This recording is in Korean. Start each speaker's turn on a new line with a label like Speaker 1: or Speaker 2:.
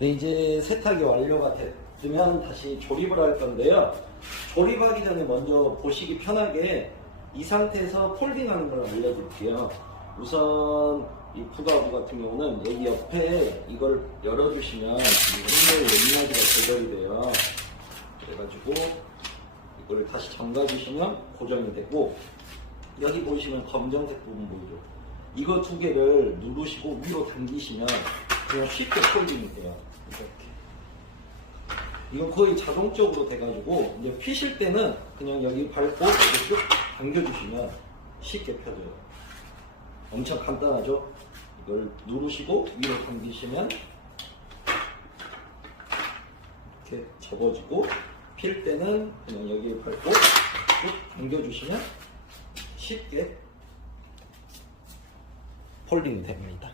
Speaker 1: 네, 이제 세탁이 완료가 됐으면 다시 조립을 할 건데요. 조립하기 전에 먼저 보시기 편하게 이 상태에서 폴딩하는 걸 알려드릴게요. 우선 이 부가부 같은 경우는 여기 옆에 이걸 열어주시면 흔들 레미나지가 조절이 돼요. 그래가지고 이걸 다시 잠가주시면 고정이 되고 여기 보시면 검정색 부분 보이죠? 이거 두 개를 누르시고 위로 당기시면 그냥 쉽게 폴딩이 돼요. 이렇게. 이건 거의 자동적으로 돼가지고 이제 피실 때는 그냥 여기 밟고 이렇게 쭉 당겨주시면 쉽게 펴져요. 엄청 간단하죠? 이걸 누르시고 위로 당기시면 이렇게 접어지고 필 때는 그냥 여기 밟고 쭉 당겨주시면 쉽게 폴딩이 됩니다.